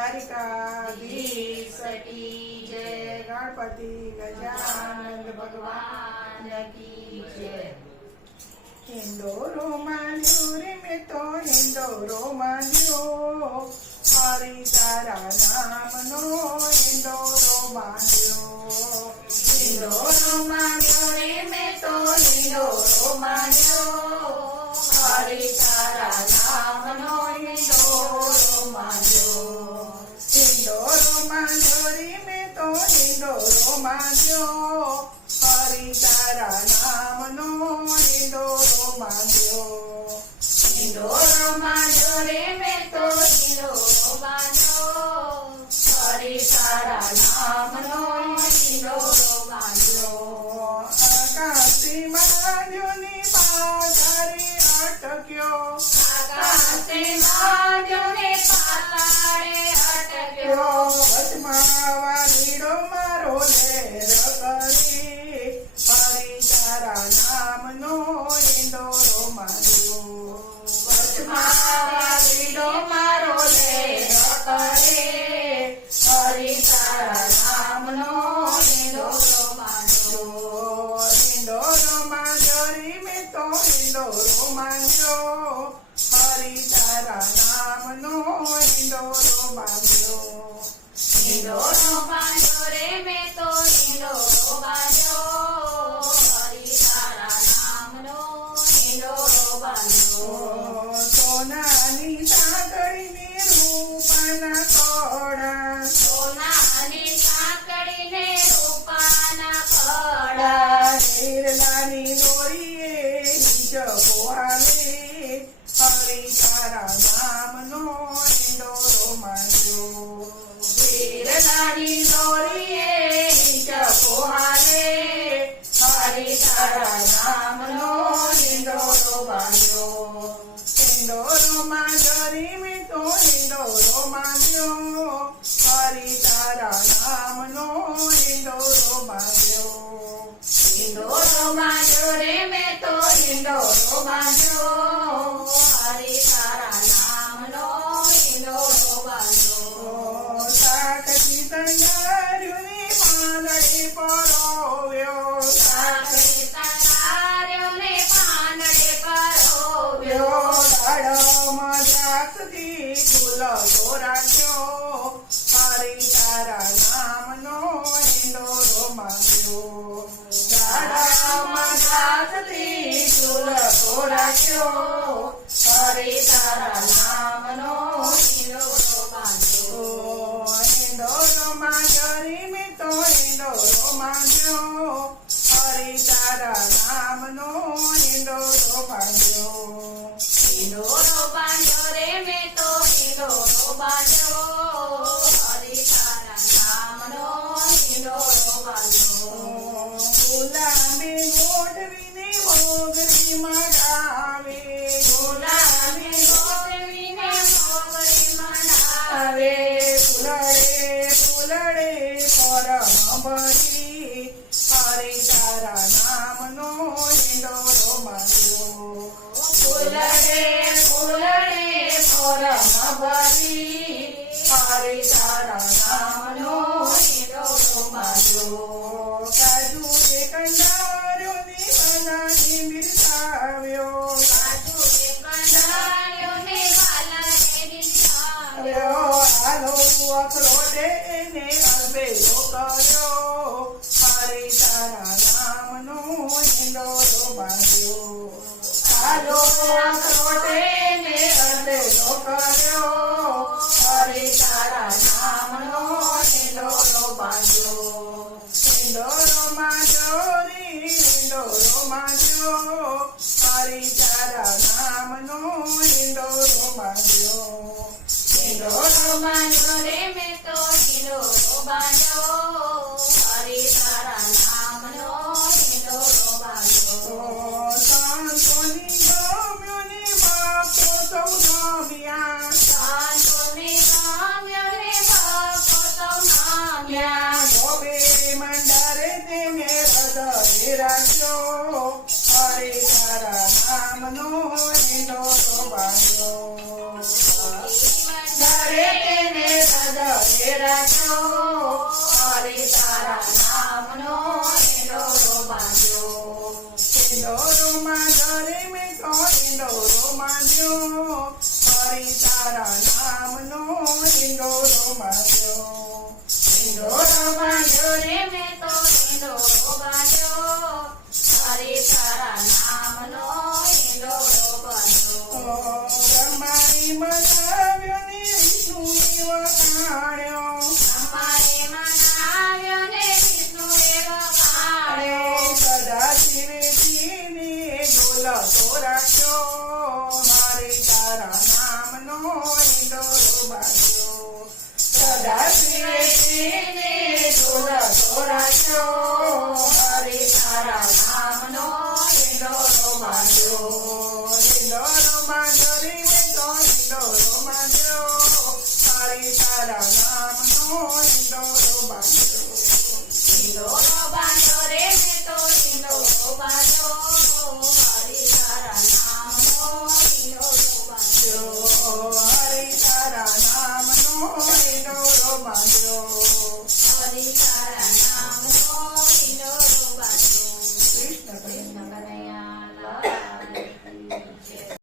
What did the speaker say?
દ્વારિકાધીશ કી જય. ગણપતિ ગજાનંદ ભગવાન કી જય. હિંડોરો માંડ્યો રે મેં તો હિંડોરો માંડ્યો, હરી તારા નામનો હિંડોરો માંડ્યો. હિંડોરો માંડ્યો રે મેં તો હિંડોરો માંડ્યો, હરી તારા નામનો હિંડોરો માંડ્યો. હિંડોરો માંડ્યો રે મેં તો હિંડોરો માંડ્યો, હરી તારા નામનો હિંડોરો માંડ્યો. હિંડોરો માંડ્યો રે મેં તો હિંડોરો માંડ્યો, હરી તારા નામનો હિંડોરો માંડ્યો. આકાશી માંડ્યો ને પાતાળે અટક્યો, આકાશી માંડ્યો ને પાતાળે અટક્યો. વચમાં વાદળો મારો લહેર કરી, હરી તારા નામનો હિંડોરો માંડ્યો. વચમાં વાદળો મારો લહેર કરે, હરી તારા નામનો હિંડોરો માંડ્યો. હિંડોરો માંડ્યો રે મેં તો હિંડોરો માંડ્યો, હરી તારા નામનો હિંડોરો માંડ્યો. હિંડોરો માંડ્યો રે મેં તો હિંડોરો માંડ્યો, હરી તારા નામનો હિંડોરો માંડ્યો. સોનાની સાંકળીને રૂપાના કડા, સોનાની સાંકળીને રૂપાના કડા. હિરલાની દોરીએ હિંચકો હાલે, હરી તારા નામનો હિંડોરો માંડ્યો. હિરલાની દોરીએ હિંચકો હાલે, હરી તારા નામનો હિંડોરો માંડ્યો. હિંડોરો માંડ્યો રે મેં તો હિંડોરો માંડ્યો, હરી તારા નામનો હિંડોરો માંડ્યો. હિંડોરો માંડ્યો રે મેં તો હિંડોરો માંડ્યો, હરી તારા નામનો હિંડોરો માંડ્યો. સાકરી તૈયાર્યું ને પાંદડે પરોવ્યો, સાકરી તૈયાર્યું ને પાંદડે પરોવ્યો. દાડમાં દ્રાક્ષથી ગુલાબો રાખ્યો, હરી તારા નામનો હિંડોરો માંડ્યો. દાડમાં દ્રાક્ષથી ગુલાબો રાખ્યો, હરી તારા નામનો હિંડોરો માંડ્યો. હિંડોરો માંડ્યો રે મેં તો હિંડોરો માંડ્યો, હરી તારા નામનો હિંડોરો માંડ્યો. હિંડોરો માંડ્યો રે મેં તો હિંડોરો માંડ્યો, હરી તારા નામનો હિંડોરો માંડ્યો. ગુલાબે ગોઠવીને મોગરીમાં ગાવે, ગુલાબે ગોઠવીને મોગરીમાં ગાવે. ફૂલડે ફૂલડે પરમ ભરી, હરી તારા નામનો હિંડોરો માંડ્યો. ફૂલડે ફૂલડે પરમ ભરી, હરી તારા નામનો હિંડોરો માંડ્યો. કાજુ એ કંડાર્યો ને બાલાને બિરસાવ્યો, કાજુ એ કંડાર્યો ને બાલાને બિરસાવ્યો. આલો અખરોટે એને અલબેલો કર્યો, હરી તારા નામનો હિંડોરો માંડ્યો. આલો અખરોટે એને અલબેલો કર્યો, હરી તારા નામનો હિંડોરો માંડ્યો. હિંડોરો માંડ્યો રે હિંડોરો માંડ્યો, હરી તારા નામનો હિંડોરો માંડ્યો. હિંડોરો માંડ્યો રે મેં તો હિંડોરો માંડ્યો, હરી તારા નામનો હિંડોરો માંડ્યો. સંતોની ગમ્યો ને ભક્તો સૌ નામ્યા, સંતોની ગમ્યો ને ભક્તો સૌ નામ્યા. ગોબે મંડારે તેને હૃદય રાખ્યો, હરી તારા નામનો હિંડોરો બાંધ્યો. રાખ્યો હરે તારા નામનો હિંડોરો બાંધ્યો હિંડોરોમાં ઘરે મેં તો હિંડોરો બાંધ્યો હરે તારા નામનો હિંડોરો બાંધ્યો હિંડોરો બાંધ્યો રે મેં તો હિંડોરો બાંધ્યો હરે તારા નામનો હિંડોરો બાંધ્યો બ્રહ્માએ મનાવ્યો ને વિષ્ણુએ વખાણ્યો અમારે મનાવ્યો ને વિષ્ણુએ વખાણ્યો સદા શિવજીને ડોલતો રાખ્યો હરે તારા નામનો હિંડોરો બાંધ્યો સદા શિવજીને